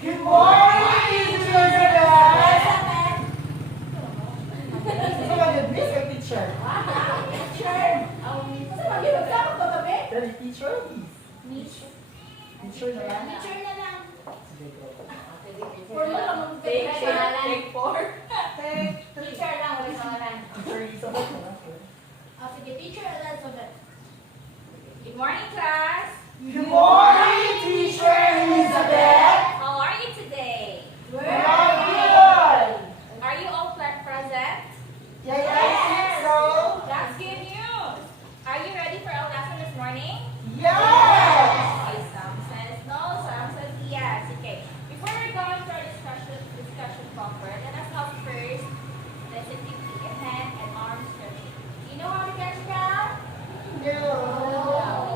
Good morning, children! Sa mag-miss ang teacher. Teacher? Sa mag-iwagsama ko kami? Dali, teacher? Miss. Teacher na lang? Teacher na lang. Sige, go. For mo lang mong Take pangalan. 4. Take teacher lang, wala pangalan. Teacher Elizabeth na lang. Sige, teacher Elizabeth. Good morning, class. Good morning, teacher Elizabeth! How are you today? We are good! Are you all present? Yes, I think so. That's good news. Are you ready for our lesson this morning? Yes! Okay, some says no, some says yes. Okay. Before we go into our discussion proper, let us have first listen to the hand and arm stretching. Do you know how to catch cow? No.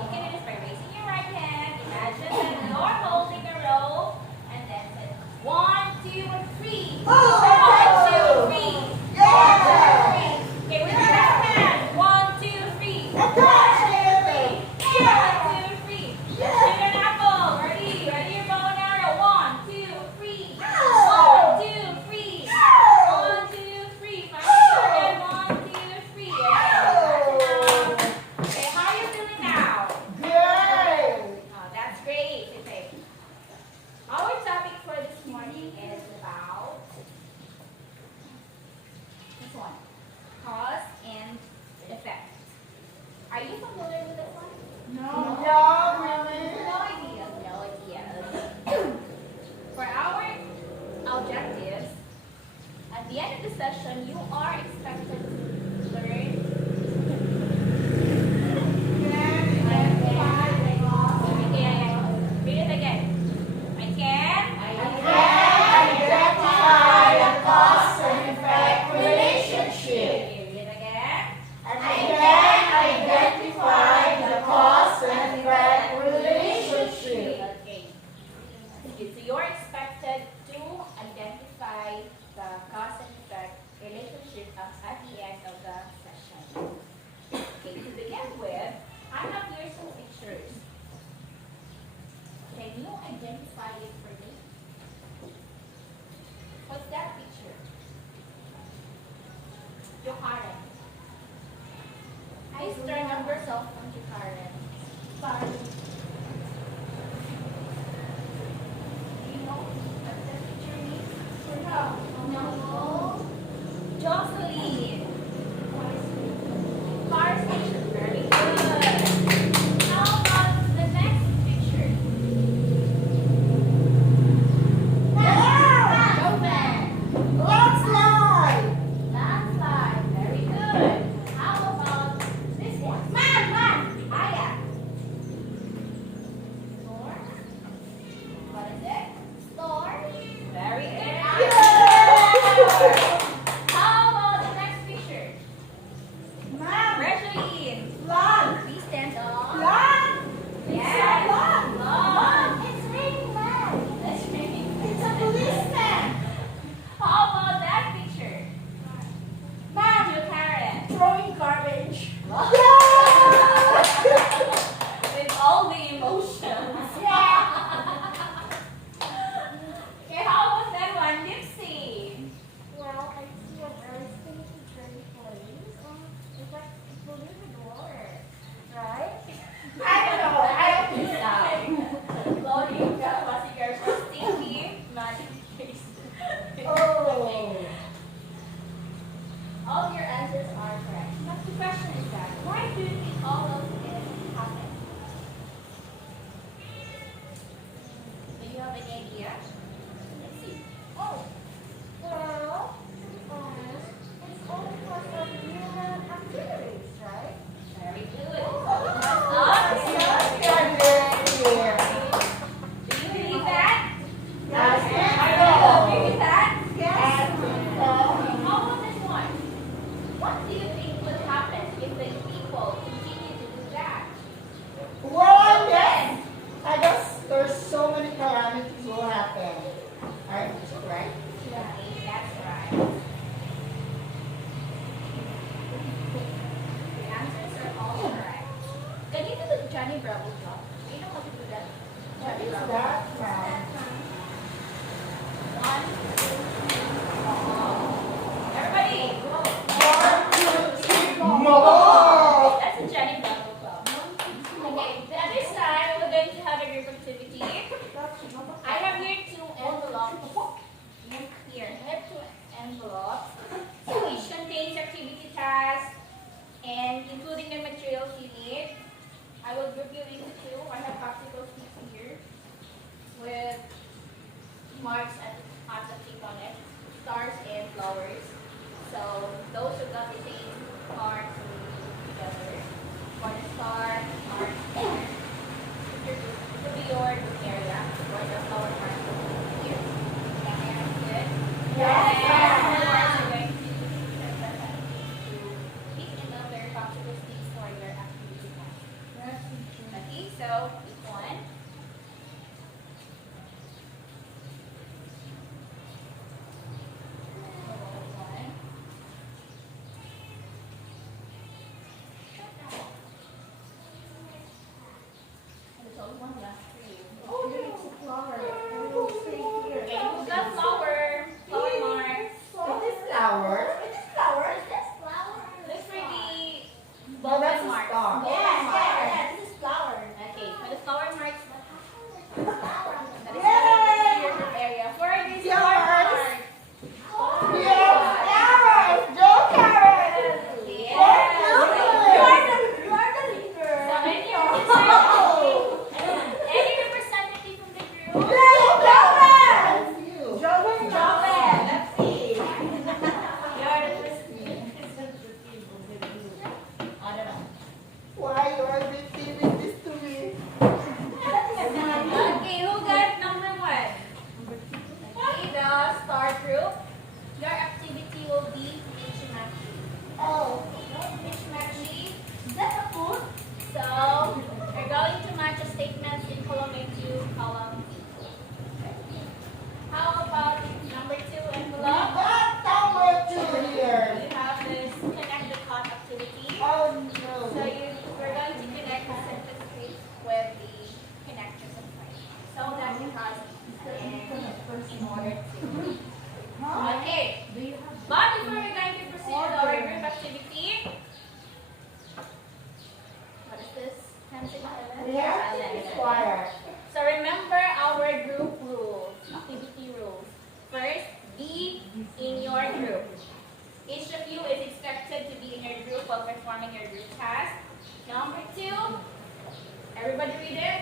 You can do this by raising your right hand. Imagine that you're holding a rope, and then say 1, 2, 3. 1, 2, 3. Yes! Okay, with your left hand. 1, 2, 3. I got you! 1, 2, 3. Shoot an apple. Ready? Ready your bow and arrow. 1, 2, 3. 1, 2, 3. 1, 2, 3. Final again. 1, 2, 3. Okay, how are you feeling now? Good! Oh, that's great. Okay. Our topic for this morning is about this one, cause and effect. Are you familiar with this one? No, really? No idea. No idea. For our objectives, at the end of the session, you are expected to learn. Read it again. I can. Identify the cause and effect relationship. Okay, read it again. I can identify the cause and effect relationship. Okay. So you're expected to identify the cause and effect relationship at the end of the session. Okay, to begin with, I have here some pictures. Can you identify it for me? What's that picture? Your Karen. Please turn on your cell phone to Karen. Do you know what that picture means? No. Jocelyn. Car station. Very good. How about the next picture? Landslide! Landslide. Very good. How about this one? Aya. Storm. What is it? Storm. Very good. How about the next picture? Regine. Please stand up. Yes. Love. It's raining man. That's raining. It's a policeman. How about that picture? Joe Karen. Throwing garbage. With all the emotions. Yeah. Okay, how about that one? Dipsy. Well, I see a very stinky, dirty place. It's like it's polluted with water, right? I don't know. I don't think so. Loading the fussy girls for stinky magic face. Oh! All of your answers are correct. But the question is that, why do you think all of this happened? Do you have any idea? Let's see. Oh, well, to be honest, it's all because of human activities, right? Very good. Oh, Here. Do you believe that? Yes. Are you agree with that? yes. How about this one? What do you think would happen if the people continue to do that? Well, yes. I guess there's so many calamities will happen. Right? Right? Okay, that's right. The answers are all correct. Can you do the Johnny Bravo job? Do you know how to do that? What Johnny is Bravo. that from? marks at the tip on it, stars and flowers. So those who got the same marks will be together. For the star, marks, it will be your group area. For the flower marks will be here. Can I understand? Yes, And ma'am. afterwards, you're going to pick another popsicle sticks for your activity class. Okay, so pick one. One. There's only one left for you. Oh, it's a flower. It will stay here. Okay, who got flower? Flower marks. It is flower. It is flower. Is this flower? Look for the No, that's bubble a marks. star. Bubble Yes, marks. yes, this is flower. Okay, for the flower marks, that is Yay! your group area. For these Flowers. flower marks. Yes, carrots. Joe carrots. Yes. You are the leader. So any representative from the group? Joe carrots. You. Joel. Let's see. You're the first. I don't know. Why you are giving this to me? Okay, who got number one? Okay, the star group. Your activity will be Ichimachi. Oh. Ichimachi. Is that a food? So, you're going to match the statements in column A to column B. How about number two We envelope? got number 2 here. You have this connect the thought activity. Oh So no. we're going to connect the sentence phrase with the connectors and phrases. So that it has in order to. Okay. But before we're going to proceed with our group activity, what is this? Pencil Yeah, it's fire. So remember our group rules, activity rules. First, be in your group. Each of you is expected to be in your group while performing your group task. Number two, everybody read it?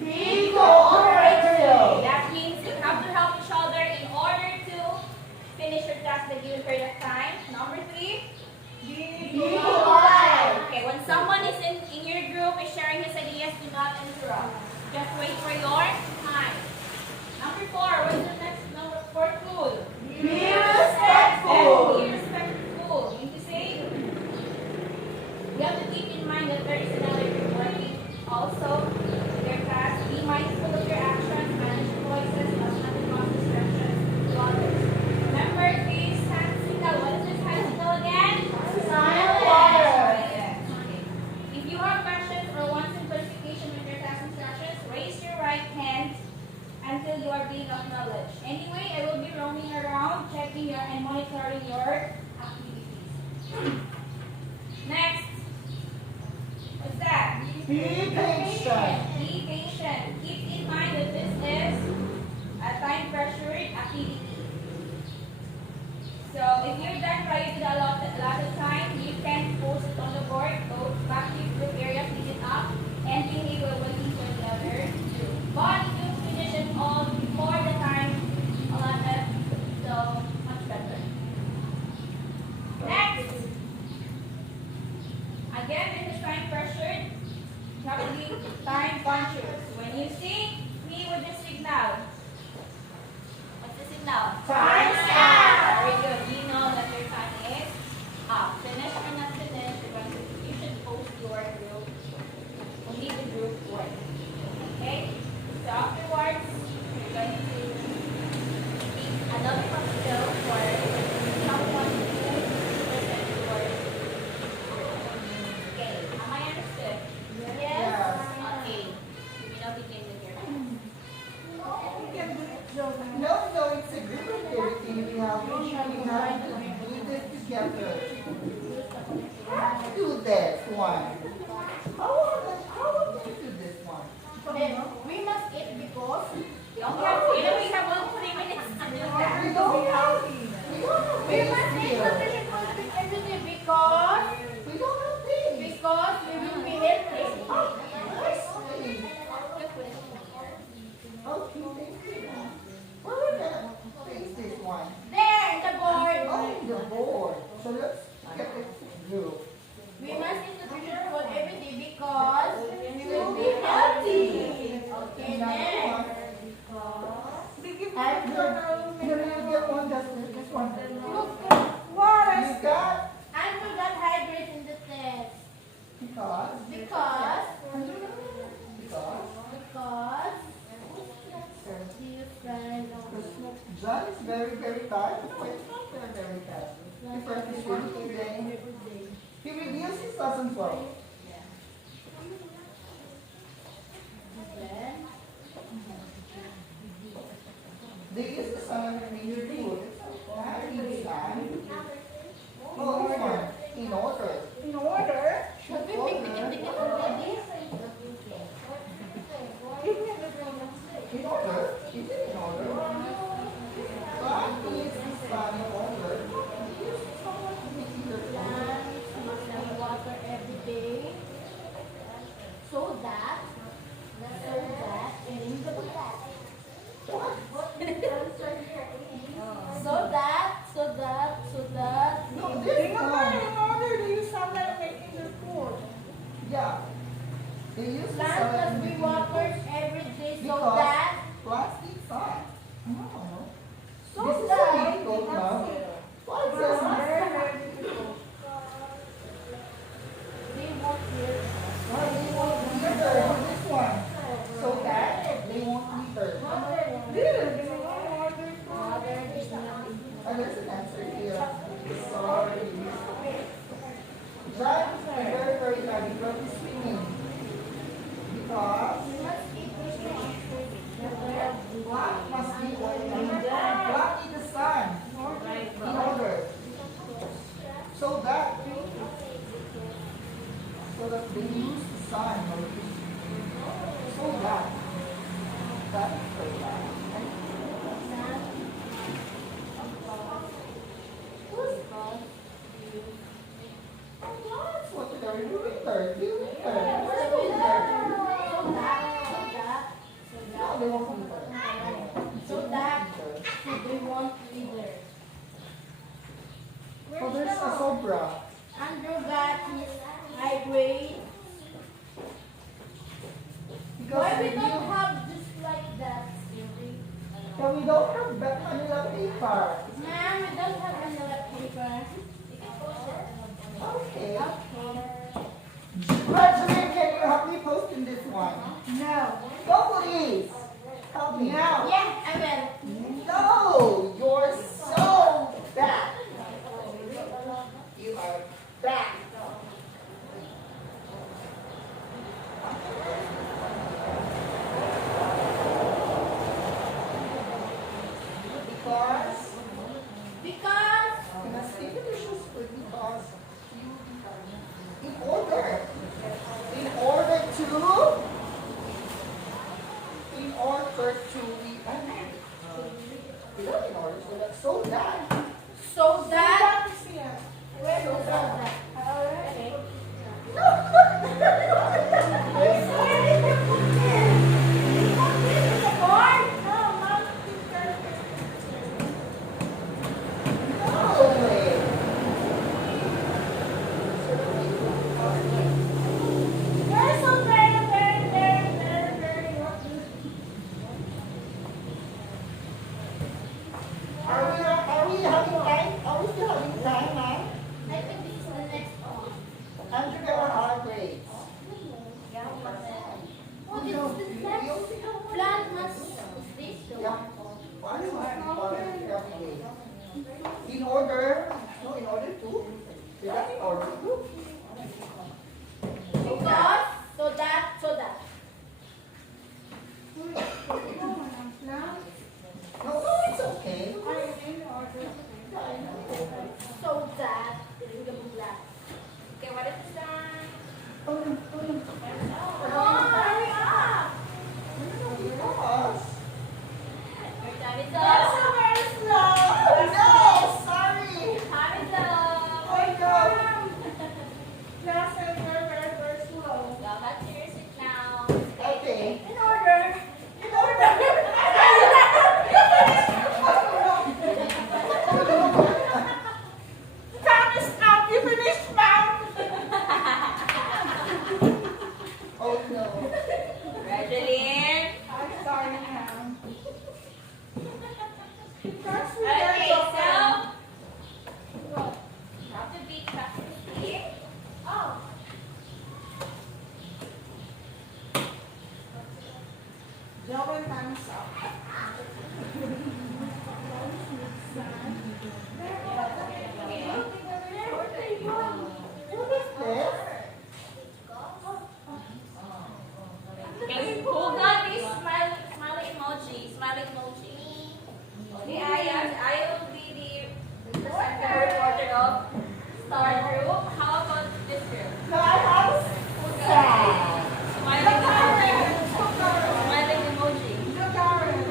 Be cooperative. That means you have to help each other in order to finish your task the given period of time. Number three, Be polite. okay, when someone is in your group is sharing his ideas, do not interrupt. Just wait for your time. Number four, what's the next number? Fourth rule. Be respectful. Be respectful. Mean to say, we have to keep in mind that there is another group working also their task. Be mindful of your actions, manage your voices, must not cause distractions to others. Remember this hand signal. What is this hand signal again? Silent water. Okay. If you have questions or want some clarification with your task instructions, raise your right hand until you are being acknowledged. Anyway, I will be roaming around, checking your and monitoring your activities. Next. What's that? Be patient. Be patient. Keep in mind that this is a time-pressured activity. So if you're done prior to the allotted time, you can post it on the board, go back to your group area, pick it up, and we will waiting for the other group. But if you finish it all before the time allotted, so much better. Next. Again, this is time pressured. You have to be time conscious. When you see me with the signal, what's the signal? Time's up. Very good. You know that your time is up. Finish or not finish, you should post your group. Only the group work. Okay? So afterwards, you're going to take another hospital for someone who present your okay. Am I understood? Yes. Okay. You know begin with your No, it's a group activity. We have to do this together. Let's do this one. How would you do this one? We must eat because we have only 3 minutes to do that. We don't have we must eat here. nutrition activity because We don't have things. we will be healthy. Okay, thank you. Where are John is very, very tired. No, it's not very, very tired. He practices every day. He reviews his lessons well. They use the sun and read your food. Happy time. Oh, this one. In order. In order. Should Give order. me the In order. Is it in order? God is the sun in order. Use someone to be either Plant water every day. So that in the No, this one. in order to use sunlight making their food. Yeah. They use the Plant sun must be to watered every day so because that plants need sun. No. so This is that so difficult now. What's Very, this? very difficult. They won't hear. Why they won't wither? This one. So that they won't wither. And there's an answer here. Sorry. John is very, very tired because he's swimming. Because black must be oily. Black in the sun. In order. So that they use the sun. So that is so that. Oh, that's what they're doing there. No, they won't be there. Oh, there's a cobra. Andrew got his high grade. Because Why we you- don't have just like that? but we don't have that Manila paper. Ma'am, we don't have vanilla paper. Okay. Okay. Graduate, can you help me post in this one? No. Go, please. Help me. No. Yeah, I will. No, you're so bad. You are bad. Because And I see the issues with because in order so that so that where So is that. that? Alright. no way. Are we having time? Are we still having time, ma'am? Andrew got our high grades. Yeah. Why is my order every day? In order, no, in order to. Is that in order to? Because, so that. No, it's okay. Yeah, I know. So that. Okay, what is the sound? Oh, no, oh, no. Come on, hurry up. Because. Your time is That's up. very slow. Oh, no, sorry. Time is up. Oh, no. That's very slow. Well, back to your seat now. Okay. In order. In order. Time is up. You finished, ma'am. Oh, no. Regeline. I'm sorry, ma'am. Okay, so. Drop the beat, practice the beat. Oh. Double times up. smiling emoji. Okay, I will be the second reporter of Star Group. How about this group? No, I have sad. Smiling emoji. Smiling emoji.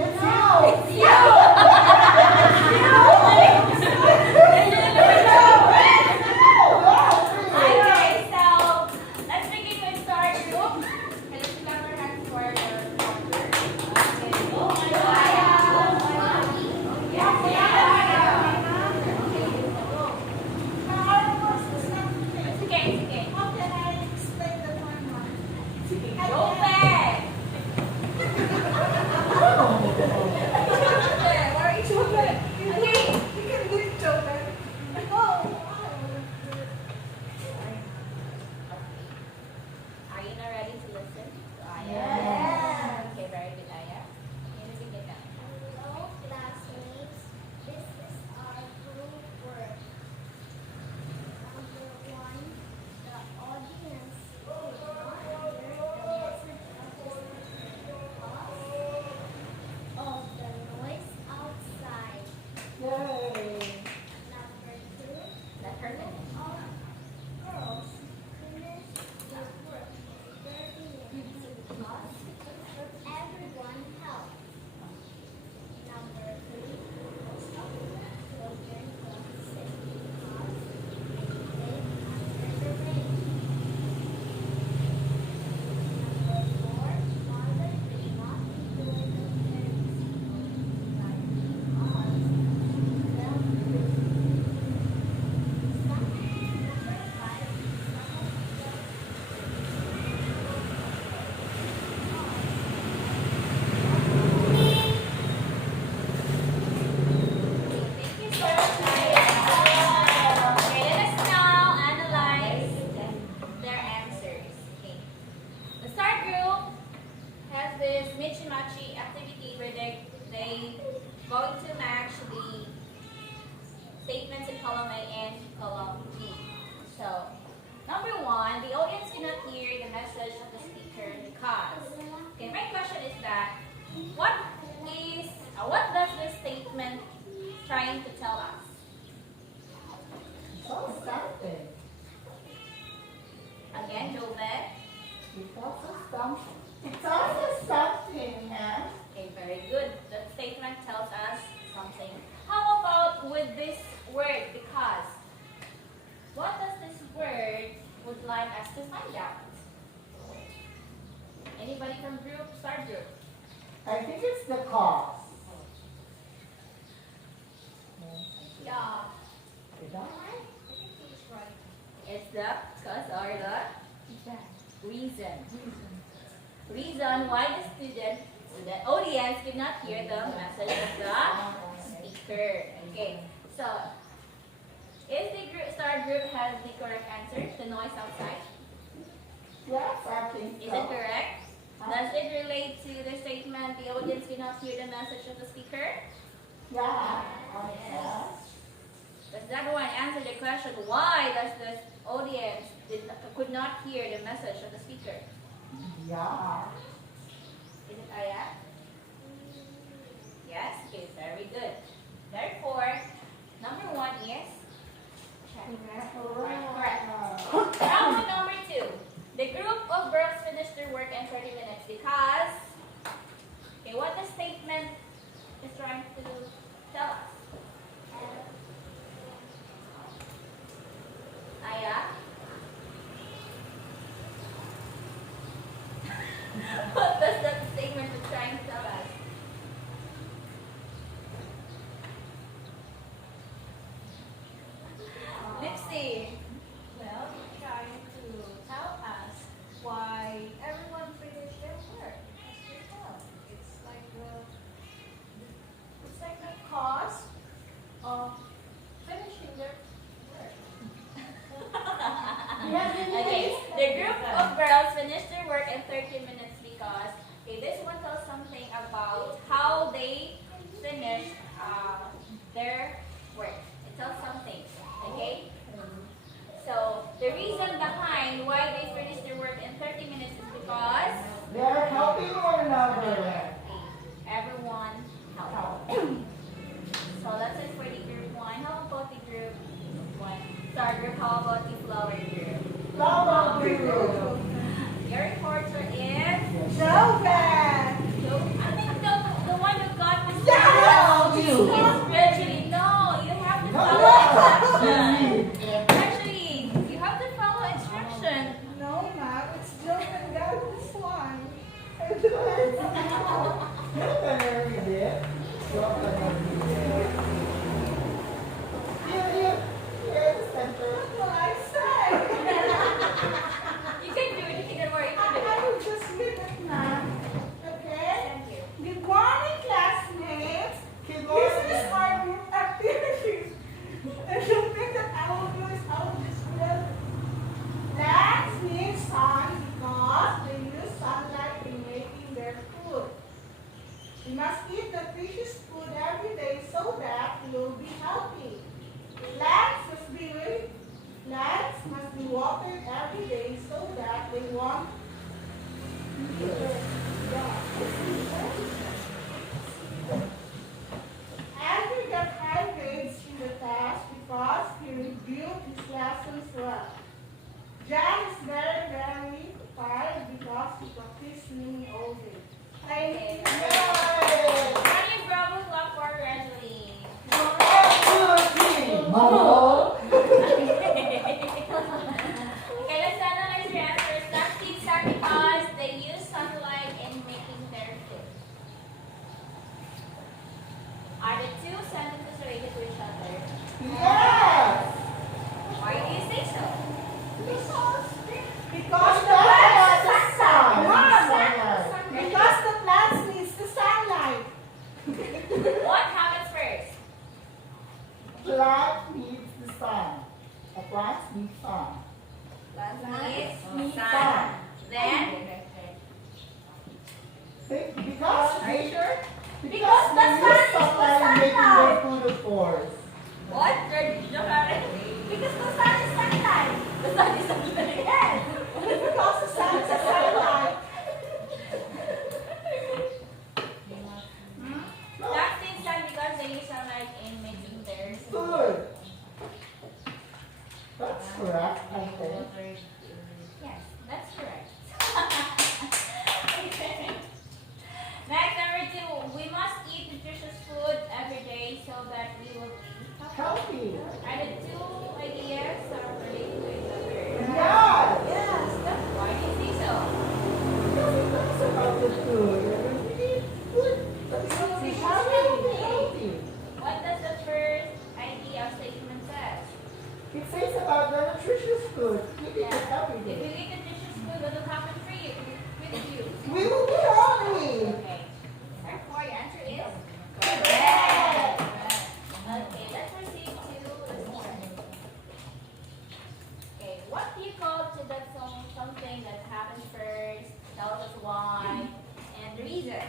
It's you. It's you! Okay, so let's begin with Star Group. And let's clap our hands for the reporter. Okay. Oh my God. It's okay, it's okay. How can I explain the format? Go back. Why are you joking? Okay. You can do it, Joker. Oh, Are you now ready to listen to Aya? Yes. Okay, very good, Aya. Can you begin now? Hello, classmates. This is our group work. Number one, the audience will not hear the message of the speaker because of the noise outside. Yay. Number two, Let her finish. all girls finish their work in 30 minutes because everyone helps. Number three, most of the children don't sit because they live under the rain. Number four, mothers do not enjoy the parents' like because they'll lose. Some number five, some of the Thank you so much, Aya. Okay, let us now analyze their answers. Okay. The Star Group has this Michi-Machi activity where they going to match the statements in column A and column B. So, number one, the audience cannot hear the message of the speaker because. Okay, my question is that what does this statement trying to tell us? So something. Again, Jove. It's also something. It's also something, man. Okay, very good. The statement tells us something. How about with this word because? What does this word would like us to find out? Anybody from group? Star Group. I think it's the cause. Yeah. Is that right? It's the cause or the reason. Reason why the audience could not hear the message of the speaker. Okay, so is the Star Group has the correct answer? The noise outside. Yes, I think so. Is it correct? Does it relate to the statement the audience could not hear the message of the speaker? Yeah. Yes. Does that one answer the question? Why does the audience could not hear the message of the speaker? Yeah. Is it Aya? Yes. Okay. Very good. Therefore, number one is check. Correct. Now number two. The group of girls finished their work in 30 minutes because. Okay, what the statement is trying to tell us? Aya? What does that statement is trying to tell us? Lipsy. Well, trying to tell us why everyone finished their work as well. It's like the cause of finishing their work. Okay, the group of girls finished their work in 30 minutes because this one tells something about how they finished their work. It tells something, okay? So, the reason behind why they finished their work in 30 minutes is because They're helping one another. everyone read it. You're gonna read it. Here, the center. What will I say? You can do it. You can worry. You can do I it. will just read it now. Okay? Thank you. Good morning, classmates. Good This is morning. our group activity. And the thing that I will do is I will just read. Plants need sun because they use sunlight in making their food. We must eat nutritious food every day so that we will be healthy. Plants must be watered every day so that they won't Andrew got high grades in the test because he reviewed his lessons well. Jan is very tired because he practiced swimming all day. Okay. Yay! Running Bravo Club for Angeline. 1, 2, 3. Mama. Okay, let's analyze your answers. Plant seeds are because they use sunlight in making their food. Are the two sentences related to each other? Yes. Why do you say so? Because the That's plants the sun. Mom, because the plants needs the sunlight. What happens first? Plant needs the sun. A plant needs sun. Needs sun. sun. Then? See? Because Are you sure? Because the they sun use is the sunlight in making sunlight. their food, of course. What? Because the sun is sunlight. The sun is sunlight. Yes. Because the sun is the sunlight. That's the sun because they use sunlight in making their food. Good. That's correct, I think. Yes, that's correct. Next, number 2. We must eat nutritious food every day so that we will be healthy. Healthy. Are the two ideas are related to each other? Yes. Yes. Why do you say so? Because it talks about the food. And we need food that is healthy. What does the first idea of statement says? It says about the nutritious food. Eat it every If you day. eat nutritious food, what will happen for you? With you? We will be healthy. Okay. Therefore, your answer is Correct. Okay, let's proceed to the one. Okay, what do you call to that song something that happens first? Tell us why and the reason.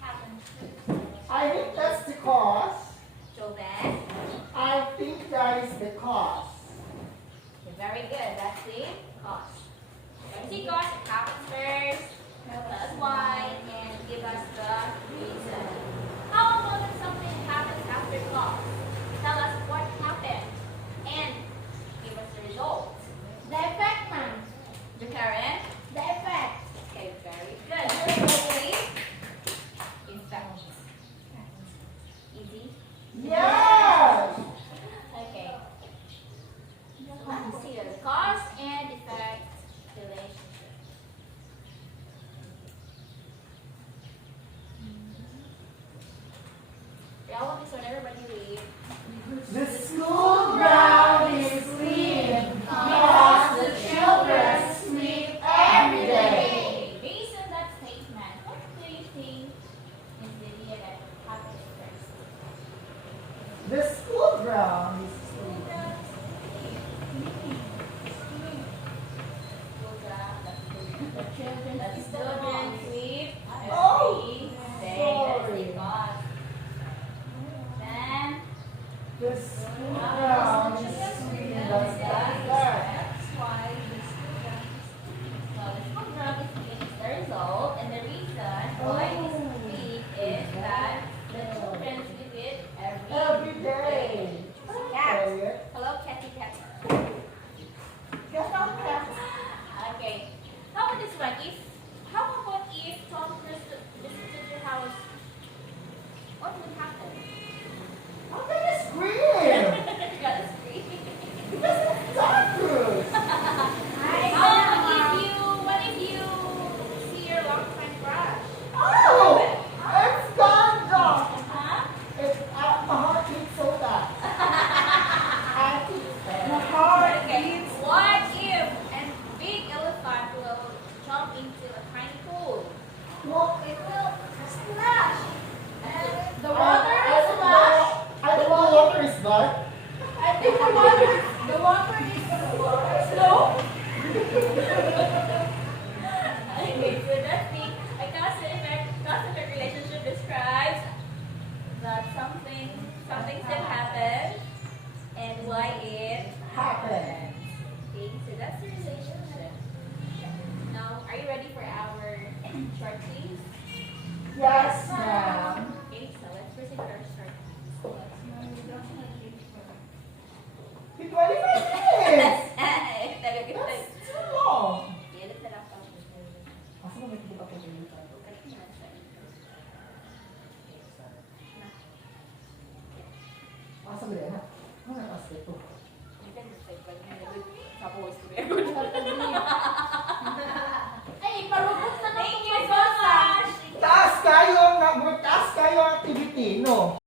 Happens first. I think that's the cause. So then, I think that is the cause. you're very good. That's the cause. What's the cause? It happens first. Tell us why and give us the reason. How about when something happens after cause? Tell us what happened and give us the result. The effect, ma'am. The Karen? The effect. Okay, very good. Please. In fact. Easy. Yes. Okay. Let's see the cause and effect relationship. All of this when everybody read. The school ground is clean because the children sleep every day. Based on that statement, what do you think is the idea that happens first? The school ground is clean. The children sleep Oh, every day. sorry. That's the cause. Then, The school ground is clean. That's that. why the school ground is clean. So the school ground is clean is the result, and the reason why it's clean is that the children sleep it every Every day. Yes. ba? I think the water is slow. Okay, so that's a cause and effect relationship describes that something still happens and why it Happen. Okay, so that's the relationship. Now, are you ready for our short quiz? Yes, ma'am. Okay, so let's proceed with our short quiz. 25 minutes. Talaga tayo. That's too long. Ilan na lang ako. Asa mo may tibig ako dito? Asa mo rin, ha? Ano na kasi ito? Ay, parubos na Thank you so much! Taas kayo ang activity, no?